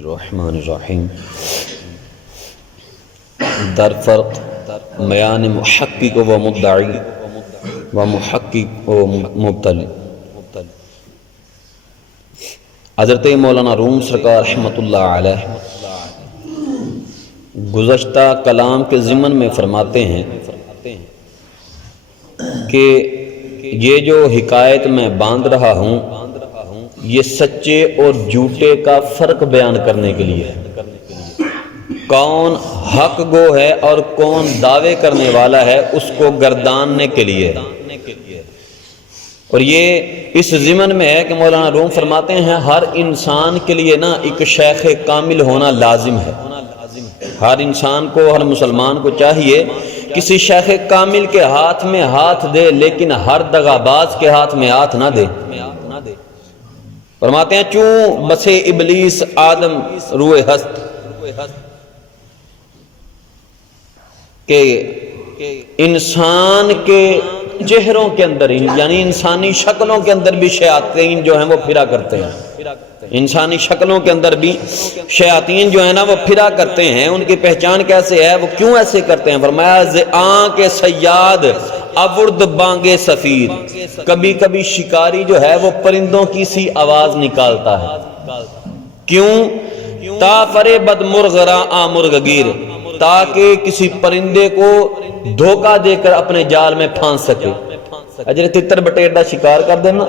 الرحمن الرحیم در فرق بیان محقق و مدعی و محقق و مبتلی. حضرت مولانا روم سرکار رحمۃ اللہ علیہ گزشتہ کلام کے ضمن میں فرماتے ہیں کہ یہ جو حکایت میں باندھ رہا ہوں یہ سچے اور جھوٹے کا فرق بیان کرنے کے لیے ہے. کون حق گو ہے اور کون دعوے کرنے والا ہے اس کو گرداننے کے لیے. اور یہ اس ضمن میں ہے کہ مولانا روم فرماتے ہیں ہر انسان کے لیے نا ایک شیخ کامل ہونا لازم ہے. ہر انسان کو، ہر مسلمان کو چاہیے کسی شیخ کامل کے ہاتھ میں ہاتھ دے، لیکن ہر دغاباز کے ہاتھ میں ہاتھ نہ دے. فرماتے ہیں چوں بسے ابلیس آدم روئے ہست کہ انسان کے چہروں کے اندر یعنی انسانی شکلوں کے اندر بھی شیاطین جو ہیں وہ پھرا کرتے ہیں. انسانی شکلوں کے اندر بھی شیاطین جو ہیں نا وہ پھرا کرتے ہیں. ان کی پہچان کیسے ہے، وہ کیوں ایسے کرتے ہیں؟ فرمایا زآن کے سیاد اورد بانگے سفید. کبھی کبھی شکاری جو ہے وہ پرندوں کی سی آواز نکالتا ہے. کیوں؟ تا فرے بد مرغ را آ مرغ گیر، تاکہ کسی پرندے کو دھوکہ دے کر اپنے جال میں پھانس سکے. اجرے تتر بٹیر دا شکار کر دینا،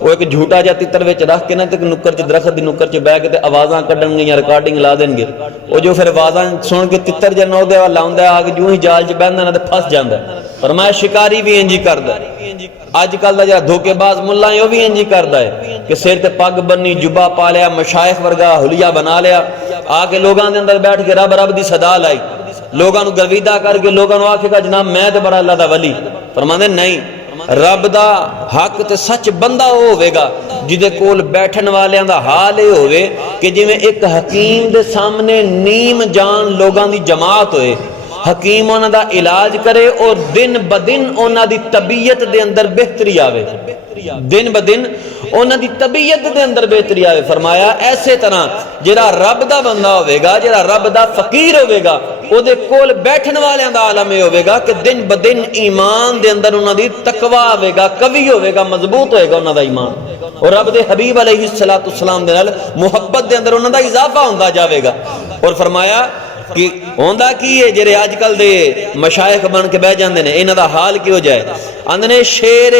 وہ ایک جھوٹا جا تتر وچ رکھ کے نا تے نکر چ درخت دی نکر چ بیٹھ کے تے آوازاں کڈن گے یا ریکارڈنگ لا دین گے. وہ جو پھر آوازاں سن کے تتر جے نو دے لاوندا ہے آ کے جو ہی جال چ بہندا نا تے پھس جاندا ہے. فرمایا شکاری بھی انج ہی کردا ہے. اج کل دا جڑا دھوکے باز ملہ ہے وہ بھی انج ہی کردا ہے کہ سر تے پگ بننی، جبا پا لیا، مشائخ ورگا حلیہ بنا لیا، آ کے لوگاں دے اندر بیٹھ کے رب رب دی صدا لائی، لوگاں نو گرویدہ کر کے لوگاں نو آکھے گا جناب میں تے بڑا اللہ دا ولی. فرماندے نہیں، رب دا حق تے سچ بندہ وہ ہوئے گا جدے کول بیٹھن والیاں دا حال یہ ہوئے کہ جویں ایک حکیم دے سامنے نیم جان لوگاں دی جماعت ہوئے، حکیم انہاں دا علاج کرے اور دن بدن انہاں دی طبیعت دے اندر بہتری آوے، دن بدن انہاں دی طبیعت دے اندر بہتری آوے. فرمایا ایسے طرح جڑا رب دا بندہ ہوئے گا، جڑا رب دا فقیر ہوئے گا، او دے کول بیٹھن والیاں دا عالم یہ ہوئے گا کہ دن بدن ایمان دے اندر انہاں دی تقوی ہوئے گا، قوی ہوئے گا، مضبوط ہوئے گا انہاں دا ایمان، اور رب دے حبیب علیہ السلام دے نال محبت دے اندر انہاں دا اضافہ ہوندا جاوے گا. اور فرمایا کہ ہوندا کی ہے جڑے اج کل دے مشائخ بن کے بیٹھ جاندے نے انہاں دا حال کی ہو جائے. اندنے شیر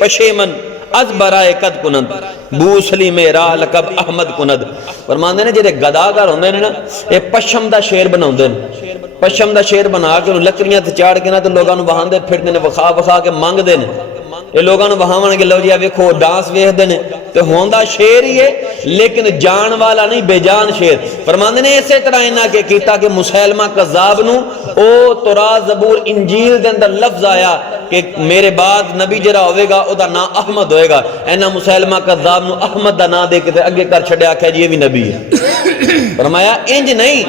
پشیمن از برائے قد کنند بو سلیم را لقب احمد کند. فرماندے نے جڑے گداگر ہوندے نے نا اے پشم دا شیر بناوندے نے، پشم دا شیر بنا کے لکڑیاں تے چاڑ کے نا تے لوگاں نو بہاندے پھردے نے، وکھا وکھا کے منگدے نے. اے لوگاں نو بہاون کے لو جی ویکھو ڈانس ویکھدے نے تے ہوندا شیر ہی ہے لیکن جان والا نہیں، بے جان شیر. فرماندے نے اسی طرح انہاں کے کیتا کہ مسیلمہ کذاب نو او تورات زبور انجیل دے اندر لفظ آیا کہ میرے بعد نبی جڑا ہوئے گا او دا نام احمد ہوئے گا. اینا مسیلمہ کذاب نو احمد دا نام دے کے اگے کر چھڑیا آکھیا جی یہ بھی نبی ہے. فرمایا انج نہیں،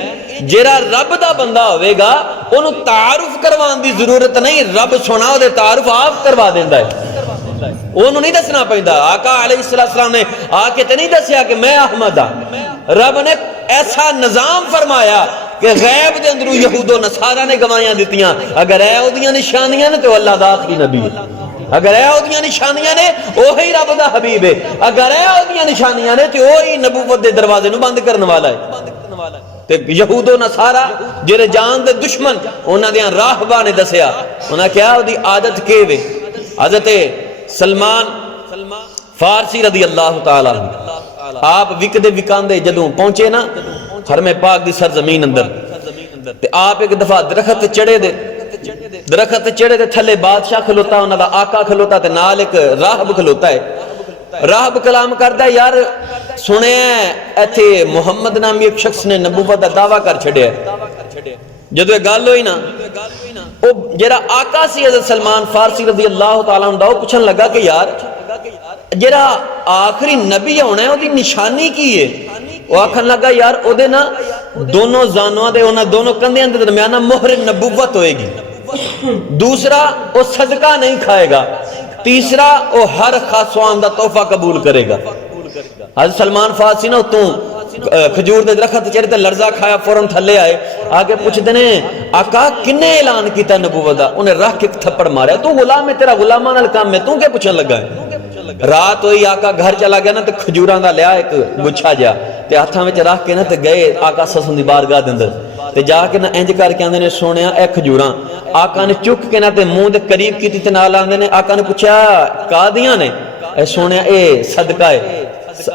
جیڑا رب دا بندہ ہوئے گا انہوں تعارف کروان دی ضرورت نہیں، رب سونا دے تعارف آپ کروا دیندا ہے، انہوں نہیں دسنا پہندا. آقا علیہ السلام نے آکے تے نہیں دسیا کہ میں احمد ہاں. رب نے ایسا نظام فرمایا کہ غیب دے اندروں یہود و نصارہ نے گواہیاں دتیاں، اگر اے اودیاں نشانیاں نے تو اللہ دا آخری نبی ہے، اگر اے اودیاں نشانیاں نے وہی رب دا حبیب ہے، اگر اے اودیاں نشانیاں نے تو وہی نبوت دے دروازے نو بند کرنے والا ہے. تے یہود و نصارہ جڑے جان دے دشمن انہاں دیاں راہباں نے دسیا، انہاں کیا اودی عادت کے وے. حضرت سلمان فارسی رضی اللہ تعالی آپ وکدے وکاندے جدوں پہنچے نا حرم پاک دی سرزمین اندر تے آپ ایک دفعہ درخت چڑھے دے، درخت چڑھے دے تھلے بادشاہ کھلوتا، انہاں دا آقا کھلوتا تے نال ایک راہب کھلوتا ہے. راہب کلام کردا ہے یار سنے ایتھے محمد نامی ایک شخص نے نبوت دا دعویٰ کر چھڑیا ہے. جدو یہ گل ہوئی نا او جڑا آقا سی حضرت سلمان فارسی رضی اللہ تعالیٰ عنہ وہ پوچھن لگا کہ یار جڑا آخری نبی ہونا ہے وہ دی نشانی کی ہے؟ وہ آکھن لگا یار او دے نا دونوں زانواں دے انہاں دونوں کندھیاں دے درمیان مہر نبوت ہوئے گی، دوسرا وہ صدقہ نہیں کھائے گا، تیسرا وہ ہر خاص و عام دا تحفہ قبول کرے گا. حضرت سلمان فارسی نا تو کھجور دے درخت چڑھے تے لرزا کھایا فوراں تھلے آئے آگے پوچھتے نے آقا کنے اعلان کیتا نبوت دا انہیں رکھ کے تھپڑ ماریا تو غلام ہے تیرا غلاماں نال کام ہے تو کیا پوچھنے لگا ہے رات ہوئی آقا گھر چلا گیا نا تے کھجوراں دا لیا ایک گچھا جا تے ہاتھاں وچ رکھ کے نا تے گئے آقا سسن دی بارگاہ دے اندر تے جا کے نا انج کر کے آندے نے سونیا اے کھجوراں آقا نے چک کے نا تے منہ دے قریب کیتی تے نال آندے نے آقا نے پوچھا کا دیاں نے اے سونیا اے صدقہ ہے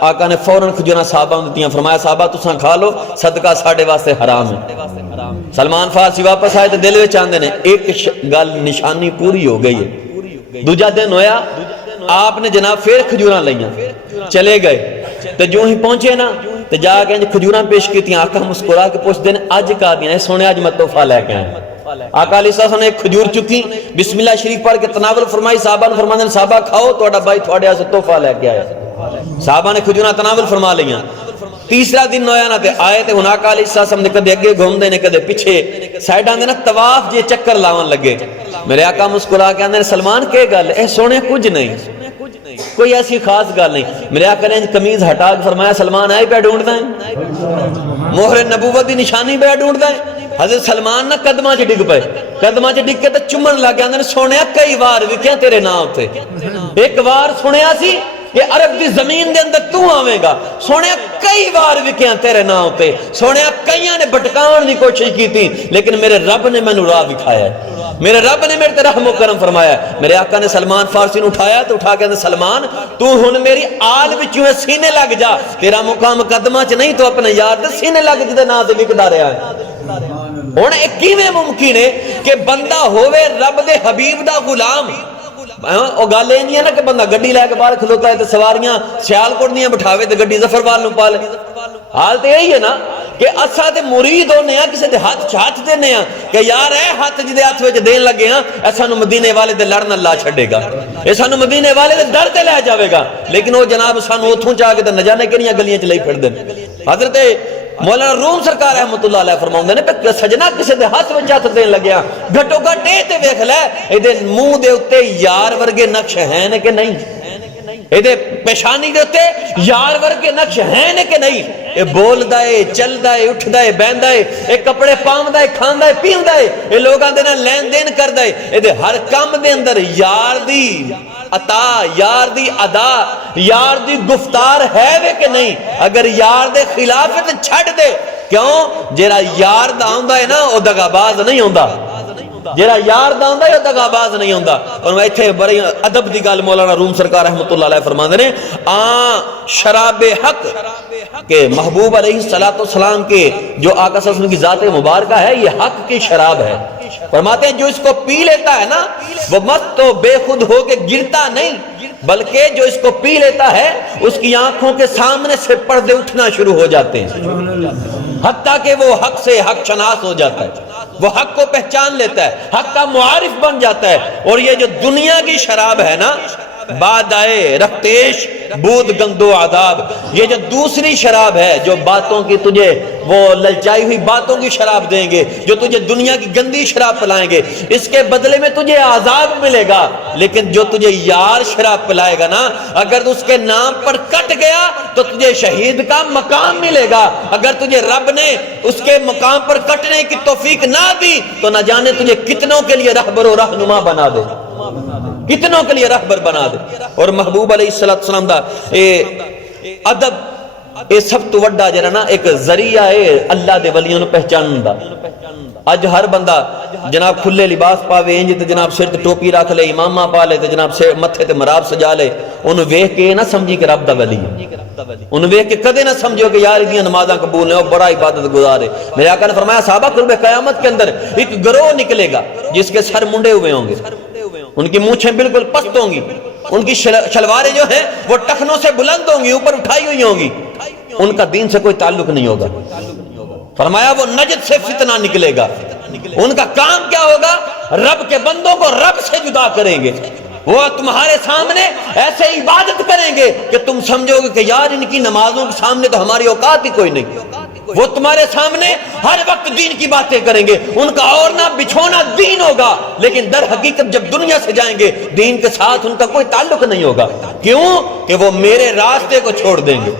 آقا نے فوراں کھجوراں صحابہ نے دتیاں فرمایا صحابہ تساں کھا لو صدقہ ساڈے واسطے حرام ہے سلمان فارسی واپس آئے تے دل وچ آندے نے ایک گل نشانی پوری ہو گئی ہے دوجا دن ہویا آپ نے جناب پھر کھجوراں لئیاں چلے گئے تے جو ہی پہنچے نا تے جا کے کھجوراں پیش کیتیاں آقا مسکرا کے پوچھ دین اج کا دیاں سونے اج میں تحفہ لے کے آئے آقا علیہ السلام نے ایک کھجور چکی بسم اللہ شریف پڑھ کے تناول فرمائی صحابہ نے فرمایا صحابہ کھاؤ تہاڈا بھائی تہاڈے واسطے تحفہ لے کے آیا صحابہ نے کھجوراں تناول فرما لیاں تیسرا دن ہویا نا تے آئے تے ہن آقا علیہ السلام نے کدے اگے گھومدے نے کدے پیچھے سائیڈاں دے نا طواف جے چکر لاون لگے میرے آقا مسکرا کے اندر سلمان کے گل اے سونے کچھ نہیں کوئی ایسی خاص گل نہیں میرے آقا نے کمیز ہٹا کے فرمایا سلمان آئے پہ ڈھونڈدا ہے مہر نبوت دی نشانی پہ ڈھونڈدا ہے حضرت سلمان نہ قدماں چ ڈگ پئے قدماں چ ڈگ کے تے چومن لگ گیا سونیا کئی وار وکھیا تیرے نام تے ایک وار سنیا سی کہ عرب دی زمین دے اندر تو آویں گا سونیا کئی وار وکھیا تیرے نام تے سونیا کئیاں نے بھٹکاون دی کوشش کیتی لیکن میرے رب نے مینوں راہ دکھایا ہے میرے رب نے میرے تے رحم و کرم فرمایا میرے آقا نے سلمان فارسی نے اٹھایا تو اٹھا کے سلمان تو ہن میری آل وچوں سینے لگ جا تیرا مقام قدماں چ نہیں تو اپنے یار دے سینے لگ جے نام تے وکدا رہیا ہے ہن اے کیویں ممکن ہے کہ بندہ ہوے رب دے حبیب دا غلام او گل اے نہیں ہے نا کہ بندہ گڈی لے کے باہر کھلوتا ہے تے سواریاں سیال کوٹ دیاں بٹھاوے تے گڈی ظفر وال نوں پا لے حال تے یہی ہے نا کہ اساں تے مرید ہونے ہاں کسے دے ہاتھ دینے ہاں کہ یار اے ہاتھ جدے ہاتھ وچ دین لگے ہاں ایسا نو مدینے والے دے لڑن اللہ چھڈے گا ایسا نو مدینے والے دے ڈر تے لے جاوے گا لیکن وہ جناب سانو اوتھوں جا کے تے نہ جانے کہڑیاں گلیاں چ لئی پھر دین حضرت مولانا روم سرکار رحمت اللہ علیہ فرماؤندے نے کہ سجنا کسے دے ہاتھ وچ ہاتھ دین لگیا گھٹو گھٹ اے تے ویکھ لے اے دے منہ دے اوتے یار ورگے نقش ہیں نے کہ نہیں اے دے پیشانی دے اوتے یار ورگے نقش ہیں نے کہ نہیں اے بولدا اے چلدا اے اٹھدا اے بہندا اے اے کپڑے پاوندا اے کھاندا اے پیندا اے اے لوگاں دے نال لین دین کردا اے اے دے ہر کام دے اندر یار دی عطا یار دی ادا یار دی گفتار ہے وے کہ نہیں اگر یار دے خلاف ہے تے چھڈ دے کیوں جیڑا یار دا ہوندا ہے نا او دغاباز نہیں ہوندا جیڑا یار دا ہوندا ہے او دغاباز نہیں ہوندا اور میں ایتھے بڑی ادب دی گل مولانا روم سرکار رحمت اللہ علیہ فرماندے نے شراب حق کہ محبوب علیہ السلام کے جو آقا صلی اللہ علیہ وسلم کی ذات مبارکہ ہے یہ حق کی شراب ہے فرماتے ہیں جو اس کو پی لیتا ہے نا وہ مت تو بے خود ہو کے گرتا نہیں بلکہ جو اس کو پی لیتا ہے اس کی آنکھوں کے سامنے سے پردے اٹھنا شروع ہو جاتے ہیں حتیٰ کہ وہ حق سے حق شناس ہو جاتا ہے وہ حق کو پہچان لیتا ہے حق کا معارف بن جاتا ہے اور یہ جو دنیا کی شراب ہے نا بعد آئے رفتیش بود گندو عذاب یہ جو دوسری شراب ہے جو باتوں کی تجھے وہ للچائی ہوئی باتوں کی شراب دیں گے جو تجھے دنیا کی گندی شراب پلائیں گے اس کے بدلے میں تجھے عذاب ملے گا لیکن جو تجھے یار شراب پلائے گا نا اگر تو اس کے نام پر کٹ گیا تو تجھے شہید کا مقام ملے گا اگر تجھے رب نے اس کے مقام پر کٹنے کی توفیق نہ دی تو نہ جانے تجھے کتنوں کے لیے رہبر و رہنما بنا دے کتنوں کے لیے رہبر بنا دے اور محبوب علیہ السلام دا اے ادب اے سب تو وڈا جڑا نا ایک ذریعہ ہے اللہ دے ولیوں نو پہچانن دا اج ہر بندہ جناب کھلے لباس پاوے انج تے جناب سر تے ٹوپی رکھ لے امامہ پا لے تے جناب سے متھے تے مراب سجا لے اونوں ویکھ کے نہ سمجھی کہ رب دا ولی ہے اونوں ویکھ کے کدے نہ سمجھو کہ یار دی نمازاں قبول ہیں او بڑا عبادت گزار ہے میرے آقا نے فرمایا صحابہ قرب قیامت کے اندر ایک گروہ نکلے گا جس کے سر منڈے ہوئے ہوں گے ان کی مونچھیں بالکل پست ہوں گی ان کی شلواریں جو ہیں وہ ٹخنوں سے بلند ہوں گی اوپر اٹھائی ہوئی ہوں گی ان کا دین سے کوئی تعلق نہیں ہوگا فرمایا وہ نجد سے فتنہ نکلے گا ان کا کام کیا ہوگا رب کے بندوں کو رب سے جدا کریں گے وہ تمہارے سامنے ایسے عبادت کریں گے کہ تم سمجھو گے کہ یار ان کی نمازوں کے سامنے تو ہماری اوقات ہی کوئی نہیں وہ تمہارے سامنے ہر وقت دین کی باتیں کریں گے ان کا اور نہ بچھونا دین ہوگا لیکن در حقیقت جب دنیا سے جائیں گے دین کے ساتھ ان کا کوئی تعلق نہیں ہوگا کیوں کہ وہ میرے راستے کو چھوڑ دیں گے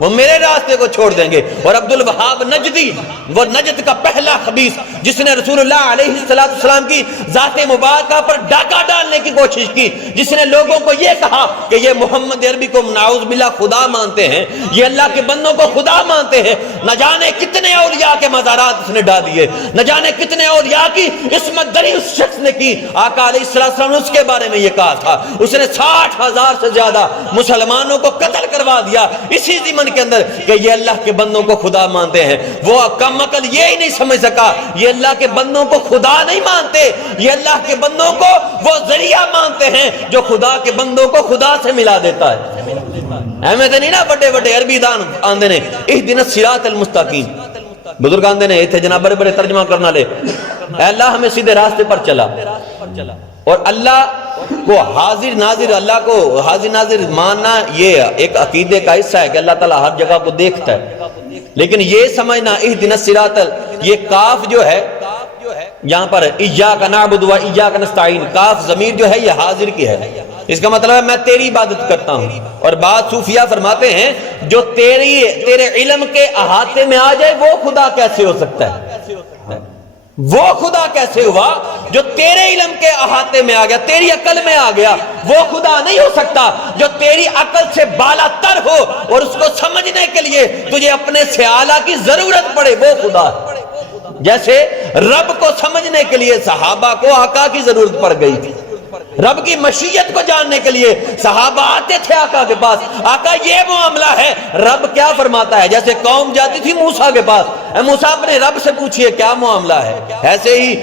وہ میرے راستے کو چھوڑ دیں گے۔ اور عبد الوہاب نجدی، وہ نجد کا پہلا خبیث جس نے رسول اللہ علیہ السلام کی ذات مبارکہ پر ڈاکہ ڈالنے کی کوشش کی، جس نے لوگوں کو یہ کہا کہ یہ محمد عربی کو نعوذ باللہ خدا مانتے ہیں، یہ اللہ کے بندوں کو خدا مانتے ہیں، نہ جانے کتنے اولیاء کے مزارات اس نے ڈال دیے، نہ جانے کتنے اولیاء کی عصمت دری اس شخص نے کی۔ آقا علیہ السلام نے اس کے بارے میں یہ کہا تھا، اس نے 60,000 سے زیادہ مسلمانوں کو قتل کروا دیا اسی ضمن کے اندر کہ یہ اللہ کے بندوں کو خدا مانتے ہیں۔ وہ کم عقل یہ ہی نہیں سمجھ سکا یہ اللہ کے بندوں کو خدا نہیں مانتے، یہ اللہ کے بندوں کو وہ ذریعہ مانتے ہیں جو خدا کے بندوں کو خدا سے ملا دیتا ہے۔ احمد نہیں نا بڑے بڑے عربی دان آندے نے اہدنا الصراط المستقیم، بزرگ آندے نے اتنے جناب بڑے بڑے ترجمہ کرنا لے، اے اللہ ہمیں سیدھے راستے پر چلا۔ اور اللہ کو حاضر ناظر، اللہ کو حاضر ناظر ماننا یہ ایک عقیدے کا حصہ ہے کہ اللہ تعالیٰ ہر جگہ کو دیکھتا ہے، لیکن یہ سمجھنا اہدنا الصراط، یہ کاف جو ہے یہاں پر ایاک نعبد و ایاک نستعین، کاف ضمیر جو ہے یہ حاضر کی ہے، اس کا مطلب ہے میں تیری عبادت کرتا ہوں۔ اور بعض صوفیہ فرماتے ہیں جو تیرے علم کے احاطے میں آ جائے وہ خدا کیسے ہو سکتا ہے؟ وہ خدا کیسے ہوا جو تیرے علم کے احاطے میں آ گیا، تیری عقل میں آ گیا؟ وہ خدا نہیں ہو سکتا جو تیری عقل سے بالا تر ہو اور اس کو سمجھنے کے لیے تجھے اپنے سے اعلیٰ کی ضرورت پڑے، وہ خدا ہے۔ جیسے رب کو سمجھنے کے لیے صحابہ کو آقا کی ضرورت پڑ گئی تھی، رب کی مشیت کو جاننے کے لیے صحابہ آتے تھے آقا کے پاس، آقا یہ معاملہ ہے، رب کیا فرماتا ہے؟ جیسے قوم جاتی تھی موسیٰ کے پاس، اے موسیٰ اپنے رب سے پوچھئے کیا معاملہ ہے، ایسے ہی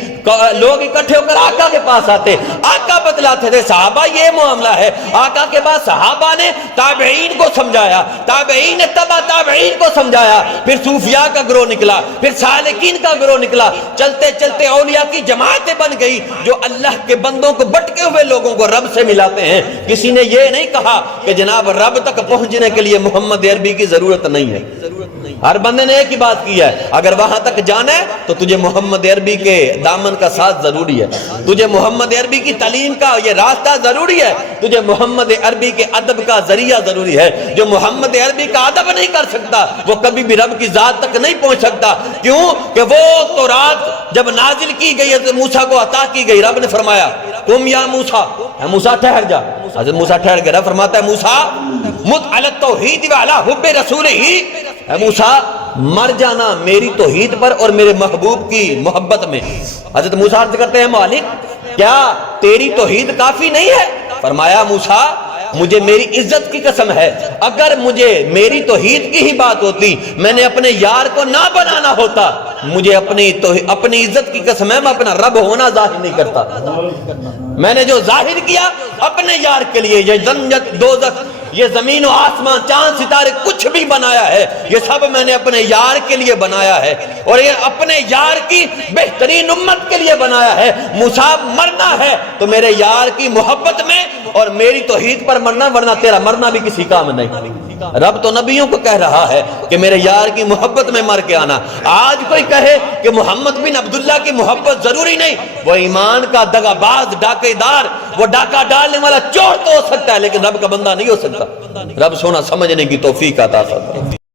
لوگ اکٹھے ہو کر آقا کے پاس آتے، آقا بتلاتے تھے صحابہ یہ معاملہ ہے، آقا کے بعد صحابہ نے تابعین کو سمجھایا، تابعین نے تبع تابعین کو سمجھایا، پھر صوفیاء کا گروہ نکلا، پھر سالکین کا گروہ نکلا، چلتے چلتے اولیاء کی جماعتیں بن گئی جو اللہ کے بندوں کو بٹکے ہوئے لوگوں کو رب سے ملاتے ہیں۔ کسی نے یہ نہیں کہا کہ جناب رب تک پہنچنے کے لیے محمد عربی کی ضرورت نہیں ہے، ہر بندے نے ایک ہی بات کی ہے، اگر وہاں تک جانا ہے تو تجھے محمد عربی کے دامن کا ساتھ ضروری ہے، تجھے محمد عربی کی تعلیم کا یہ راستہ ضروری ہے، تجھے محمد عربی کے ادب کا ذریعہ ضروری ہے۔ جو محمد عربی کا ادب نہیں کر سکتا وہ کبھی بھی رب کی ذات تک نہیں پہنچ سکتا۔ کیوں کہ وہ تورات جب نازل کی گئی ہے موسیٰ کو عطا کی گئی، رب نے فرمایا تم یا موسیٰ، اے موسیٰ ٹھہر جا، حضرت موسیٰ ٹھہر گئے، رب فرماتا ہے موسیٰ مت علی التوحید وعلی حب رسولہ، اے موسیٰ مر جانا میری توحید پر اور میرے محبوب کی محبت میں۔ حضرت موسیٰ عرض کرتے ہیں مالک کیا تیری توحید کافی نہیں ہے؟ فرمایا موسیٰ مجھے میری عزت کی قسم ہے اگر مجھے میری توحید کی ہی بات ہوتی، میں نے اپنے یار کو نہ بنانا ہوتا، مجھے اپنی عزت کی قسم ہے میں اپنا رب ہونا ظاہر نہیں کرتا، میں نے جو ظاہر کیا اپنے یار کے لیے، یہ جنت دوزخ یہ زمین و آسمان چاند ستارے کچھ بھی بنایا ہے یہ سب میں نے اپنے یار کے لیے بنایا ہے اور یہ اپنے یار کی بہترین امت کے لیے بنایا ہے۔ موسیٰ مرنا ہے تو میرے یار کی محبت میں اور میری توحید پر مرنا، ورنہ تیرا مرنا بھی کسی کام نہیں۔ رب تو نبیوں کو کہہ رہا ہے کہ میرے یار کی محبت میں مر کے آنا۔ آج کوئی کہے کہ محمد بن عبداللہ کی محبت ضروری نہیں، وہ ایمان کا دغا باز ڈاکے دار، وہ ڈاکہ ڈالنے والا چور تو ہو سکتا ہے لیکن رب کا بندہ نہیں ہو سکتا۔ رب سونا سمجھنے کی توفیق عطا فرمائے۔